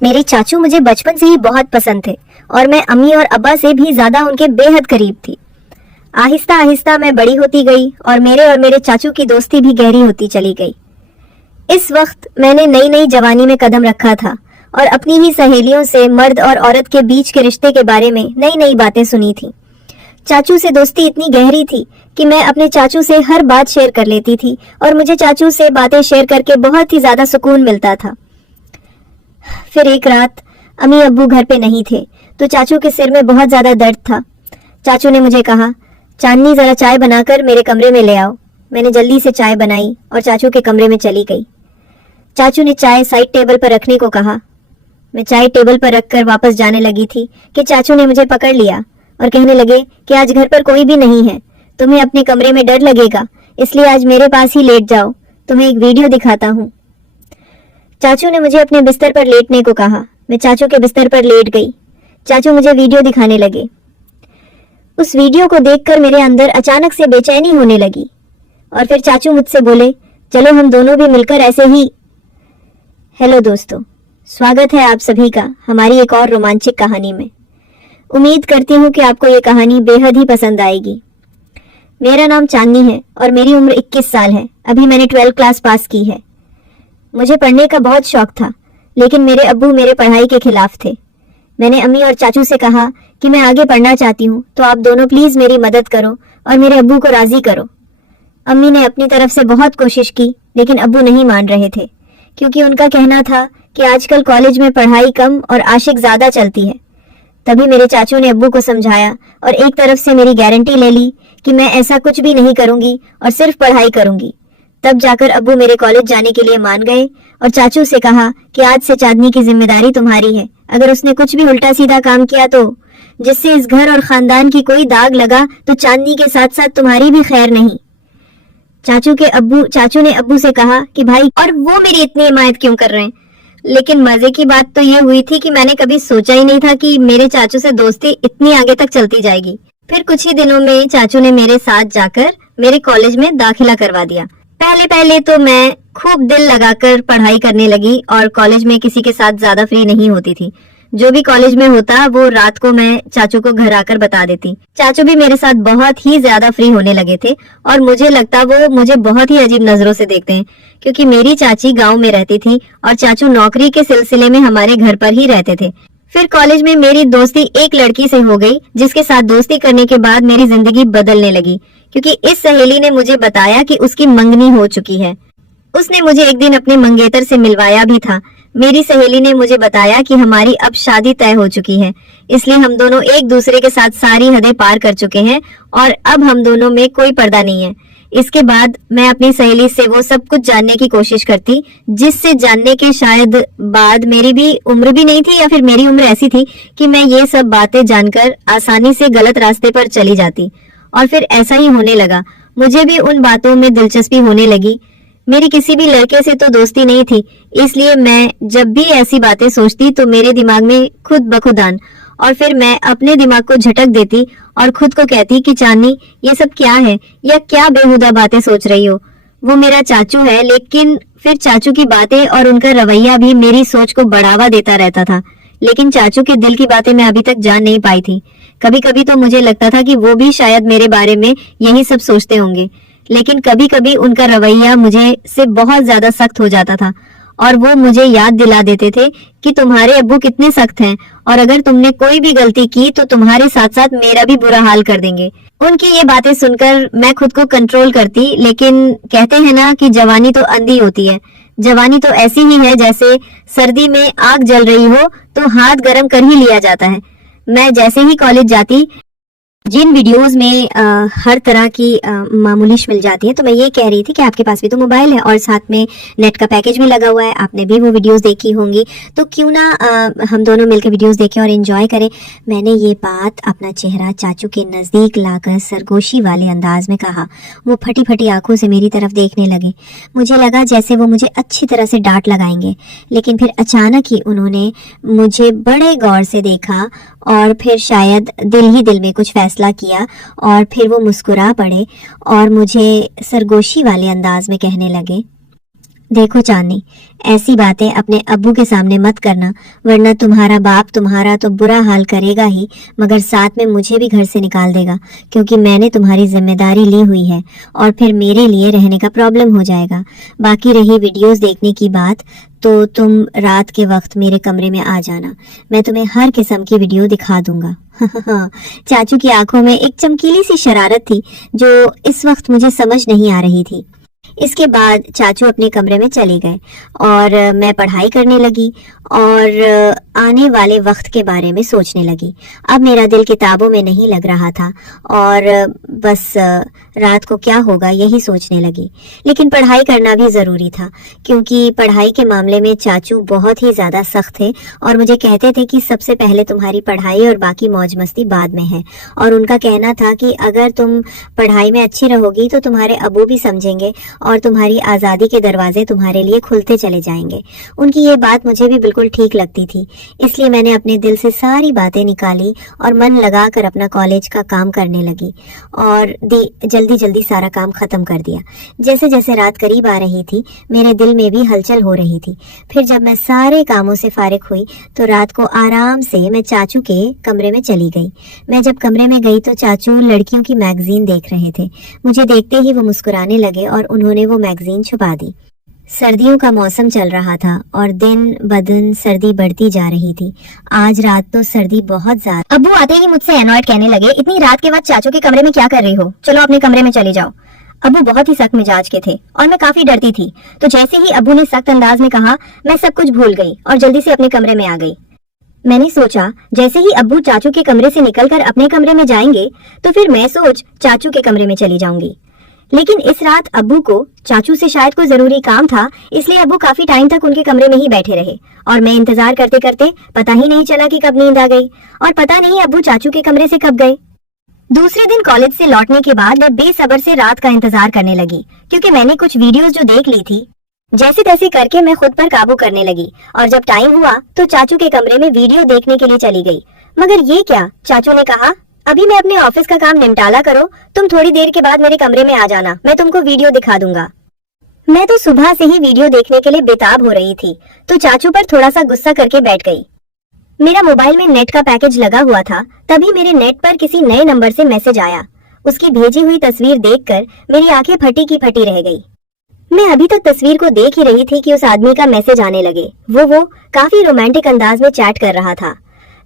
मेरे चाचू मुझे बचपन से ही बहुत पसंद थे और मैं अम्मी और अब्बा से भी ज्यादा उनके बेहद करीब थी। आहिस्ता आहिस्ता मैं बड़ी होती गई और मेरे चाचू की दोस्ती भी गहरी होती चली गई। इस वक्त मैंने नई नई जवानी में कदम रखा था और अपनी ही सहेलियों से मर्द और औरत के बीच के रिश्ते के बारे में नई नई बातें सुनी थी। चाचू से दोस्ती इतनी गहरी थी कि मैं अपने चाचू से हर बात शेयर कर लेती थी और मुझे चाचू से बातें शेयर करके बहुत ही ज्यादा सुकून मिलता था। फिर एक रात अम्मी अब्बू घर पे नहीं थे तो चाचू के सिर में बहुत ज्यादा दर्द था। चाचू ने मुझे कहा, चांदनी जरा चाय बनाकर मेरे कमरे में ले आओ। मैंने जल्दी से चाय बनाई और चाचू के कमरे में चली गई। चाचू ने चाय साइड टेबल पर रखने को कहा। मैं चाय टेबल पर रखकर वापस जाने लगी थी कि चाचू ने मुझे पकड़ लिया और कहने लगे कि आज घर पर कोई भी नहीं है, तुम्हें अपने कमरे में डर लगेगा, इसलिए आज मेरे पास ही लेट जाओ, तुम्हें एक वीडियो दिखाता हूँ। चाचू ने मुझे अपने बिस्तर पर लेटने को कहा। मैं चाचू के बिस्तर पर लेट गई। चाचू मुझे वीडियो दिखाने लगे। उस वीडियो को देखकर मेरे अंदर अचानक से बेचैनी होने लगी और फिर चाचू मुझसे बोले, चलो हम दोनों भी मिलकर ऐसे ही। हेलो दोस्तों, स्वागत है आप सभी का हमारी एक और रोमांचक कहानी में। उम्मीद करती हूँ कि आपको ये कहानी बेहद ही पसंद आएगी। मेरा नाम चांदनी है और मेरी उम्र 21 साल है। अभी मैंने 12th क्लास पास की है। मुझे पढ़ने का बहुत शौक था, लेकिन मेरे अब्बू मेरे पढ़ाई के खिलाफ थे। मैंने अम्मी और चाचू से कहा कि मैं आगे पढ़ना चाहती हूँ, तो आप दोनों प्लीज मेरी मदद करो और मेरे अब्बू को राजी करो। अम्मी ने अपनी तरफ से बहुत कोशिश की, लेकिन अब्बू नहीं मान रहे थे, क्योंकि उनका कहना था कि आजकल कॉलेज में पढ़ाई कम और आशिक ज्यादा चलती है। तभी मेरे चाचू ने अब्बू को समझाया और एक तरफ से मेरी गारंटी ले ली कि मैं ऐसा कुछ भी नहीं करूंगी और सिर्फ पढ़ाई करूंगी। तब जाकर अब्बू मेरे कॉलेज जाने के लिए मान गए और चाचू से कहा कि आज से चांदनी की जिम्मेदारी तुम्हारी है। अगर उसने कुछ भी उल्टा सीधा काम किया तो जिससे इस घर और खानदान की कोई दाग लगा तो चांदनी के साथ साथ तुम्हारी भी खैर नहीं। चाचू ने अब्बू से कहा कि भाई, और वो मेरी इतनी हिमायत क्यों कर रहे हैं। लेकिन मजे की बात तो ये हुई थी कि मैंने कभी सोचा ही नहीं था कि मेरे चाचू से दोस्ती इतनी आगे तक चलती जाएगी। फिर कुछ ही दिनों में चाचू ने मेरे साथ जाकर मेरे कॉलेज में दाखिला करवा दिया। पहले तो मैं खूब दिल लगाकर पढ़ाई करने लगी और कॉलेज में किसी के साथ ज्यादा फ्री नहीं होती थी। जो भी कॉलेज में होता वो रात को मैं चाचू को घर आकर बता देती। चाचू भी मेरे साथ बहुत ही ज्यादा फ्री होने लगे थे और मुझे लगता वो मुझे बहुत ही अजीब नजरों से देखते हैं, क्योंकि मेरी चाची गांव में रहती थी और चाचू नौकरी के सिलसिले में हमारे घर पर ही रहते थे। फिर कॉलेज में मेरी दोस्ती एक लड़की से हो गई, जिसके साथ दोस्ती करने के बाद मेरी जिंदगी बदलने लगी, क्योंकि इस सहेली ने मुझे बताया कि उसकी मंगनी हो चुकी है। उसने मुझे एक दिन अपने मंगेतर से मिलवाया भी था। मेरी सहेली ने मुझे बताया कि हमारी अब शादी तय हो चुकी है, इसलिए हम दोनों एक दूसरे के साथ सारी हदें पार कर चुके हैं और अब हम दोनों में कोई पर्दा नहीं है। इसके बाद मैं अपनी सहेली से वो सब कुछ जानने की कोशिश करती, जिससे जानने के शायद बाद मेरी भी उम्र भी नहीं थी या फिर मेरी उम्र ऐसी थी कि मैं ये सब बातें जानकर आसानी से गलत रास्ते पर चली जाती। और फिर ऐसा ही होने लगा। मुझे भी उन बातों में दिलचस्पी होने लगी। मेरी किसी भी लड़के से तो दोस्ती नहीं थी, इसलिए मैं जब भी ऐसी बातें सोचती तो मेरे दिमाग में खुद बखुदान, और फिर मैं अपने दिमाग को झटक देती और खुद को कहती कि चांदनी, ये सब क्या है या क्या बेहुदा बातें सोच रही हो। वो मेरा चाचू है, लेकिन फिर चाचू की बातें और उनका रवैया भी मेरी सोच को बढ़ावा देता रहता था। लेकिन चाचू के दिल की बातें मैं अभी तक जान नहीं पाई थी। कभी कभी तो मुझे लगता था कि वो भी शायद मेरे बारे में यही सब सोचते होंगे, लेकिन कभी कभी उनका रवैया मुझे से बहुत ज्यादा सख्त हो जाता था और वो मुझे याद दिला देते थे कि तुम्हारे अब्बू कितने सख्त हैं और अगर तुमने कोई भी गलती की तो तुम्हारे साथ साथ मेरा भी बुरा हाल कर देंगे। उनकी ये बातें सुनकर मैं खुद को कंट्रोल करती, लेकिन कहते हैं ना कि जवानी तो अंधी होती है। जवानी तो ऐसी ही है जैसे सर्दी में आग जल रही हो तो हाथ गर्म कर ही लिया जाता है। मैं जैसे ही कॉलेज जाती, जिन वीडियोस में हर तरह की मामूलिश मिल जाती है, तो मैं ये कह रही थी कि आपके पास भी तो मोबाइल है और साथ में नेट का पैकेज भी लगा हुआ है, आपने भी वो वीडियोस देखी होंगी, तो क्यों ना हम दोनों मिलकर वीडियोस देखें और एंजॉय करें। मैंने ये बात अपना चेहरा चाचू के नजदीक लाकर सरगोशी वाले अंदाज में कहा। वो फटी फटी आंखों से मेरी तरफ देखने लगे। मुझे लगा जैसे वो मुझे अच्छी तरह से डांट लगाएंगे, लेकिन फिर अचानक ही उन्होंने मुझे बड़े गौर से देखा और फिर शायद दिल ही दिल में कुछ फैसला किया और फिर वो मुस्कुरा पड़े और मुझे सरगोशी वाले अंदाज में कहने लगे, देखो चांदनी, ऐसी बातें अपने अब्बू के सामने मत करना, वरना तुम्हारा बाप तुम्हारा तो बुरा हाल करेगा ही, मगर साथ में मुझे भी घर से निकाल देगा, क्योंकि मैंने तुम्हारी जिम्मेदारी ली हुई है और फिर मेरे लिए रहने का प्रॉब्लम हो जाएगा। बाकी रही वीडियोस देखने की बात, तो तुम रात के वक्त मेरे कमरे में आ जाना, मैं तुम्हें हर किस्म की वीडियो दिखा दूंगा। चाचू की आंखों में एक चमकीली सी शरारत थी जो इस वक्त मुझे समझ नहीं आ रही थी। इसके बाद चाचू अपने कमरे में चले गए और मैं पढ़ाई करने लगी और आने वाले वक्त के बारे में सोचने लगी। अब मेरा दिल किताबों में नहीं लग रहा था और बस रात को क्या होगा यही सोचने लगी। लेकिन पढ़ाई करना भी ज़रूरी था, क्योंकि पढ़ाई के मामले में चाचू बहुत ही ज़्यादा सख्त थे और मुझे कहते थे कि सबसे पहले तुम्हारी पढ़ाई और बाकी मौज मस्ती बाद में है। और उनका कहना था कि अगर तुम पढ़ाई में अच्छी रहोगी तो तुम्हारे अबू भी समझेंगे और तुम्हारी आज़ादी के दरवाजे तुम्हारे लिए खुलते चले जाएंगे। उनकी ये बात मुझे भी बिल्कुल ठीक लगती थी, इसलिए मैंने अपने दिल से सारी बातें निकाली और मन लगाकर अपना कॉलेज का काम करने लगी और जल्दी जल्दी सारा काम खत्म कर दिया। जैसे जैसे रात करीब आ रही थी मेरे दिल में भी हलचल हो रही थी। फिर जब मैं सारे कामों से फारिग हुई तो रात को आराम से मैं चाचू के कमरे में चली गई। मैं जब कमरे में गई तो चाचू लड़कियों की मैगजीन देख रहे थे। मुझे देखते ही वो मुस्कुराने लगे और उन्होंने वो मैगजीन छुपा दी। सर्दियों का मौसम चल रहा था और दिन ब दिन सर्दी बढ़ती जा रही थी। आज रात तो सर्दी बहुत ज्यादा। अब्बू आते ही मुझसे एनॉयड कहने लगे, इतनी रात के बाद चाचू के कमरे में क्या कर रही हो, चलो अपने कमरे में चली जाओ। अब्बू बहुत ही सख्त मिजाज के थे और मैं काफी डरती थी, तो जैसे ही अब्बू ने सख्त अंदाज में कहा, मैं सब कुछ भूल गई और जल्दी से अपने कमरे में आ गई। मैंने सोचा जैसे ही अब्बू चाचू के कमरे से निकलकर अपने कमरे में जाएंगे तो फिर मैं चाचू के कमरे में चली जाऊंगी। लेकिन इस रात अब्बू को चाचू से शायद कोई जरूरी काम था, इसलिए अब्बू काफी टाइम तक उनके कमरे में ही बैठे रहे और मैं इंतजार करते करते पता ही नहीं चला कि कब नींद आ गई और पता नहीं अब्बू चाचू के कमरे से कब गए। दूसरे दिन कॉलेज से लौटने के बाद मैं बेसब्र से रात का इंतजार करने लगी, क्योंकि मैंने कुछ वीडियोस जो देख ली थी जैसे तैसे करके मैं खुद पर काबू करने लगी और जब टाइम हुआ तो चाचू के कमरे में वीडियो देखने के लिए चली गई। मगर ये क्या, चाचू ने कहा, अभी मैं अपने ऑफिस का काम निपटाला करो, तुम थोड़ी देर के बाद मेरे कमरे में आ जाना, मैं तुमको वीडियो दिखा दूंगा। मैं तो सुबह से ही वीडियो देखने के लिए बेताब हो रही थी, तो चाचू पर थोड़ा सा गुस्सा करके बैठ गई। मेरा मोबाइल में नेट का पैकेज लगा हुआ था, तभी मेरे नेट पर किसी नए नंबर से मैसेज आया। उसकी भेजी हुई तस्वीर देखकर मेरी आंखें फटी की फटी रह गई। मैं अभी तक तस्वीर को देख ही रही थी कि उस आदमी का मैसेज आने लगे। वो काफी रोमांटिक अंदाज में चैट कर रहा था।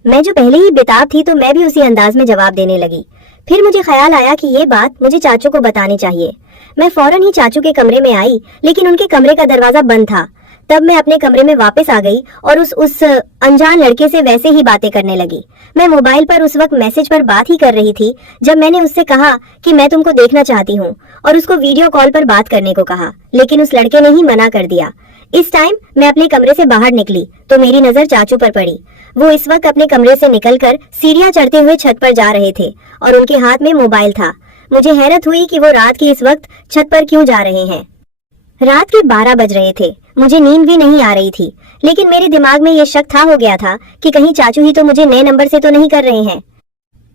मैं जो पहले ही बेताब थी तो मैं भी उसी अंदाज में जवाब देने लगी। फिर मुझे ख्याल आया कि ये बात मुझे चाचू को बतानी चाहिए। मैं फौरन ही चाचू के कमरे में आई, लेकिन उनके कमरे का दरवाजा बंद था। तब मैं अपने कमरे में वापस आ गई और उस अनजान लड़के से वैसे ही बातें करने लगी। मैं मोबाइल पर उस वक्त मैसेज पर बात ही कर रही थी जब मैंने उससे कहा कि मैं तुमको देखना चाहती हूँ और उसको वीडियो कॉल पर बात करने को कहा, लेकिन उस लड़के ने ही मना कर दिया। इस टाइम मैं अपने कमरे से बाहर निकली तो मेरी नजर चाचू पर पड़ी। वो इस वक्त अपने कमरे से निकलकर सीढ़ियां चढ़ते हुए छत पर जा रहे थे और उनके हाथ में मोबाइल था। मुझे हैरत हुई कि वो रात के इस वक्त छत पर क्यों जा रहे हैं। रात के 12 बज रहे थे, मुझे नींद भी नहीं आ रही थी, लेकिन मेरे दिमाग में ये शक था हो गया था कि कहीं चाचू ही तो मुझे नए नंबर से तो नहीं कर रहे हैं।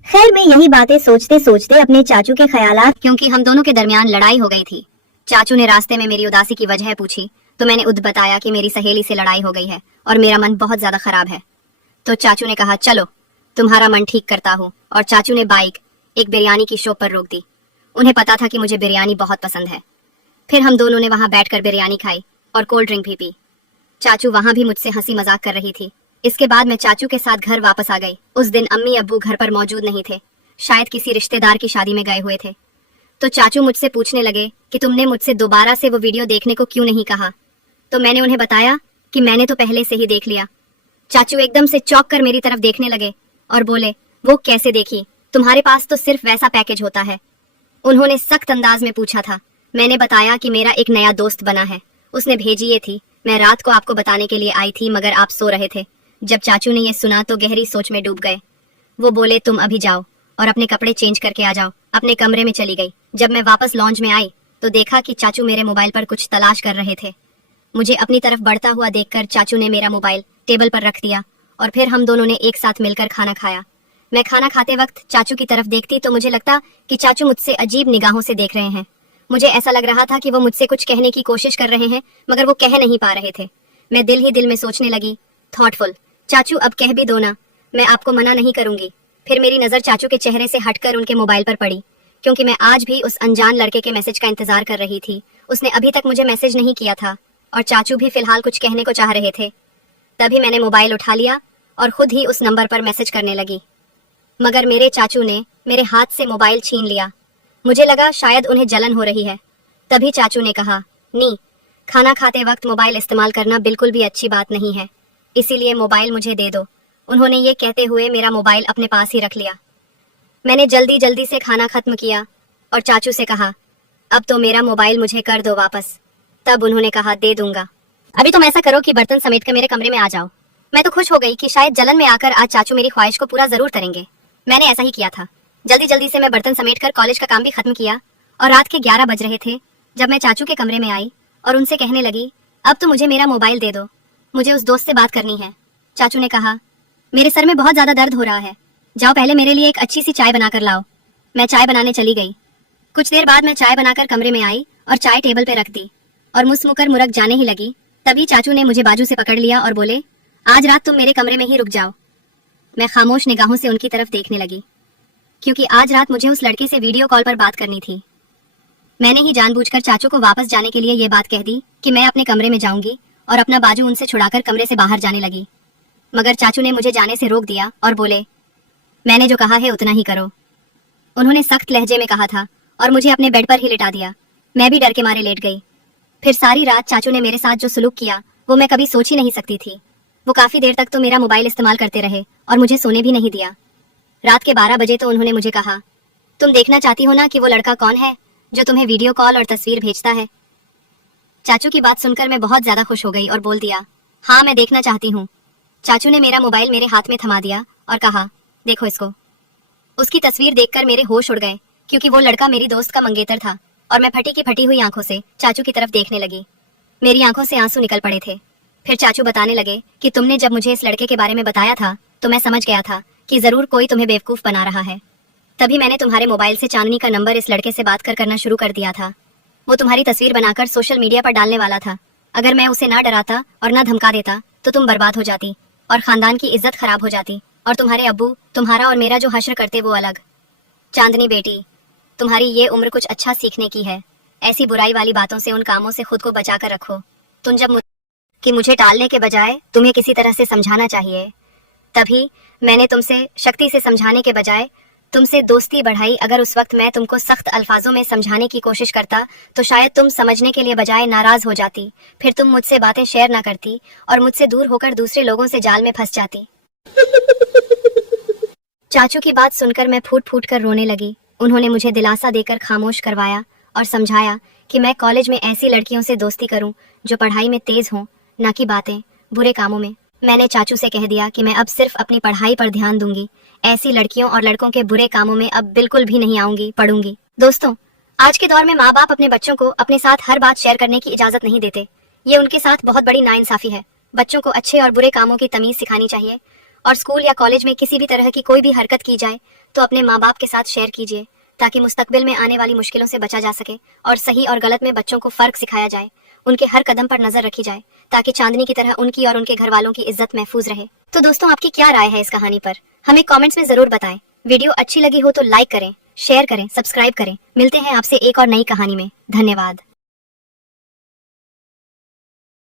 खैर मैं यही बातें सोचते सोचते अपने चाचू के ख्यालात, क्योंकि हम दोनों के दरमियान लड़ाई हो गई थी। चाचू ने रास्ते में मेरी उदासी की वजह पूछी तो मैंने उद बताया कि मेरी सहेली से लड़ाई हो गई है और मेरा मन बहुत ज्यादा खराब है। तो चाचू ने कहा, चलो तुम्हारा मन ठीक करता हूँ, और चाचू ने बाइक एक बिरयानी की शॉप पर रोक दी। उन्हें पता था कि मुझे बिरयानी बहुत पसंद है। फिर हम दोनों ने वहां बैठकर बिरयानी खाई और कोल्ड ड्रिंक भी पी। चाचू वहां भी मुझसे हंसी मजाक कर रही थी। इसके बाद मैं चाचू के साथ घर वापस आ गई। उस दिन अम्मी अब्बू घर पर मौजूद नहीं थे, शायद किसी रिश्तेदार की शादी में गए हुए थे। तो चाचू मुझसे पूछने लगे कि तुमने मुझसे दोबारा से वो वीडियो देखने को क्यों नहीं कहा। तो मैंने उन्हें बताया कि मैंने तो पहले से ही देख लिया। चाचू एकदम से चौंक कर मेरी तरफ देखने लगे और बोले, वो कैसे देखी, तुम्हारे पास तो सिर्फ वैसा पैकेज होता है। उन्होंने सख्त अंदाज में पूछा था। मैंने बताया कि मेरा एक नया दोस्त बना है, उसने भेजी ये थी। मैं रात को आपको बताने के लिए आई थी मगर आप सो रहे थे। जब चाचू ने ये सुना तो गहरी सोच में डूब गए। वो बोले, तुम अभी जाओ और अपने कपड़े चेंज करके आ जाओ। अपने कमरे में चली गई। जब मैं वापस लॉन्ज में आई तो देखा कि चाचू मेरे मोबाइल पर कुछ तलाश कर रहे थे। मुझे अपनी तरफ बढ़ता हुआ देखकर चाचू ने मेरा मोबाइल टेबल पर रख दिया और फिर हम दोनों ने एक साथ मिलकर खाना खाया। मैं खाना खाते वक्त चाचू की तरफ देखती तो मुझे लगता कि चाचू मुझसे अजीब निगाहों से देख रहे हैं। मुझे ऐसा लग रहा था कि वो मुझसे कुछ कहने की कोशिश कर रहे हैं, मगर वो कह नहीं पा रहे थे। मैं दिल ही दिल में सोचने लगी, थॉटफुल, चाचू अब कह भी दो ना, मैं आपको मना नहीं करूंगी। फिर मेरी नजर चाचू के चेहरे से हटकर उनके मोबाइल पर पड़ी, क्योंकि मैं आज भी उस अनजान लड़के के मैसेज का इंतजार कर रही थी। उसने अभी तक मुझे मैसेज नहीं किया था और चाचू भी फिलहाल कुछ कहने को चाह रहे थे। तभी मैंने मोबाइल उठा लिया और खुद ही उस नंबर पर मैसेज करने लगी, मगर मेरे चाचू ने मेरे हाथ से मोबाइल छीन लिया। मुझे लगा शायद उन्हें जलन हो रही है। तभी चाचू ने कहा, नी, खाना खाते वक्त मोबाइल इस्तेमाल करना बिल्कुल भी अच्छी बात नहीं है, इसीलिए मोबाइल मुझे दे दो। उन्होंने ये कहते हुए मेरा मोबाइल अपने पास ही रख लिया। मैंने जल्दी जल्दी से खाना खत्म किया और चाचू से कहा, अब तो मेरा मोबाइल मुझे कर दो वापस। तब उन्होंने कहा, दे दूंगा। अभी तुम ऐसा करो कि बर्तन समेट कर मेरे कमरे में आ जाओ। मैं तो खुश हो गई कि शायद जलन में आकर आज चाचू मेरी ख्वाहिश को पूरा जरूर करेंगे। मैंने ऐसा ही किया था। जल्दी जल्दी से मैं बर्तन समेट कर कॉलेज का काम भी खत्म किया और रात के 11 बज रहे थे जब मैं चाचू के कमरे में आई और उनसे कहने लगी, अब तो मुझे मेरा मोबाइल दे दो, मुझे उस दोस्त से बात करनी है। चाचू ने कहा, मेरे सर में बहुत ज्यादा दर्द हो रहा है, जाओ पहले मेरे लिए एक अच्छी सी चाय बनाकर लाओ। मैं चाय बनाने चली गई। कुछ देर बाद मैं चाय बनाकर कमरे में आई और चाय टेबल पे रख दी और मुस्मुकर मुरक जाने ही लगी। तभी चाचू ने मुझे बाजू से पकड़ लिया और बोले, आज रात तुम मेरे कमरे में ही रुक जाओ। मैं खामोश निगाहों से उनकी तरफ देखने लगी, क्योंकि आज रात मुझे उस लड़के से वीडियो कॉल पर बात करनी थी। मैंने ही जानबूझकर चाचू को वापस जाने के लिए ये बात कह दी कि मैं अपने कमरे में जाऊंगी और अपना बाजू उनसे छुड़ाकर कमरे से बाहर जाने लगी। मगर चाचू ने मुझे जाने से रोक दिया और बोले, मैंने जो कहा है उतना ही करो। उन्होंने सख्त लहजे में कहा था और मुझे अपने बेड पर ही लिटा दिया। मैं भी डर के मारे लेट गई। फिर सारी रात चाचू ने मेरे साथ जो सुलूक किया वो मैं कभी सोच ही नहीं सकती थी। वो काफी देर तक तो मेरा मोबाइल इस्तेमाल करते रहे और मुझे सोने भी नहीं दिया। रात के 12 बजे तो उन्होंने मुझे कहा, तुम देखना चाहती हो ना कि वो लड़का कौन है जो तुम्हें वीडियो कॉल और तस्वीर भेजता है। चाचू की बात सुनकर मैं बहुत ज्यादा खुश हो गई और बोल दिया, हाँ मैं देखना चाहती हूँ। चाचू ने मेरा मोबाइल मेरे हाथ में थमा दिया और कहा, देखो इसको। उसकी तस्वीर देखकर मेरे होश उड़ गए, क्योंकि वो लड़का मेरी दोस्त का मंगेतर था और मैं फटी की फटी हुई आंखों से चाचू की तरफ देखने लगी। मेरी आंखों से आंसू निकल पड़े थे। फिर चाचू बताने लगे कि तुमने जब मुझे इस लड़के के बारे में बताया था तो मैं समझ गया था कि जरूर कोई तुम्हें बेवकूफ बना रहा है। तभी मैंने तुम्हारे मोबाइल से चांदनी का नंबर इस लड़के से बात करना शुरू कर दिया था। वो तुम्हारी तस्वीर बनाकर सोशल मीडिया पर डालने वाला था। अगर मैं उसे ना डराता और ना धमका देता तो तुम बर्बाद हो जाती और खानदान की इज्जत खराब हो जाती और तुम्हारे अब्बू, तुम्हारा और मेरा जो हश्र करते वो अलग। चांदनी बेटी, तुम्हारी ये उम्र कुछ अच्छा सीखने की है। ऐसी बुराई वाली बातों से, उन कामों से खुद को बचा कर रखो। तुम जब कि मुझे टालने के बजाय तुम्हें किसी तरह से समझाना चाहिए, तभी मैंने तुमसे शक्ति से समझाने के बजाय तुमसे दोस्ती बढ़ाई। अगर उस वक्त मैं तुमको सख्त अल्फाजों में समझाने की कोशिश करता तो शायद तुम समझने के लिए बजाय नाराज हो जाती। फिर तुम मुझसे बातें शेयर ना करती और मुझसे दूर होकर दूसरे लोगों से जाल में फंस जाती। चाचू की बात सुनकर मैं फूट फूट कर रोने लगी। उन्होंने मुझे दिलासा देकर खामोश करवाया और समझाया कि मैं कॉलेज में ऐसी लड़कियों से दोस्ती करूं जो पढ़ाई में तेज हों, ना कि बातें बुरे कामों में। मैंने चाचू से कह दिया कि मैं अब सिर्फ अपनी पढ़ाई पर ध्यान दूंगी, ऐसी लड़कियों और लड़कों के बुरे कामों में अब बिल्कुल भी नहीं आऊंगी, पढ़ूंगी। दोस्तों, आज के दौर में माँ बाप अपने बच्चों को अपने साथ हर बात शेयर करने की इजाजत नहीं देते। ये उनके साथ बहुत बड़ी नाइंसाफी है। बच्चों को अच्छे और बुरे कामों की तमीज सिखानी चाहिए और स्कूल या कॉलेज में किसी भी तरह की कोई भी हरकत की जाए तो अपने माँ बाप के साथ शेयर कीजिए, ताकि मुस्तकबिल में आने वाली मुश्किलों से बचा जा सके और सही और गलत में बच्चों को फर्क सिखाया जाए। उनके हर कदम पर नजर रखी जाए ताकि चांदनी की तरह उनकी और उनके घर वालों की इज्जत महफूज रहे। तो दोस्तों, आपकी क्या राय है इस कहानी पर? हमें कमेंट्स में जरूर बताएं। वीडियो अच्छी लगी हो तो लाइक करें, शेयर करें, सब्सक्राइब करें। मिलते हैं आपसे एक और नई कहानी में। धन्यवाद।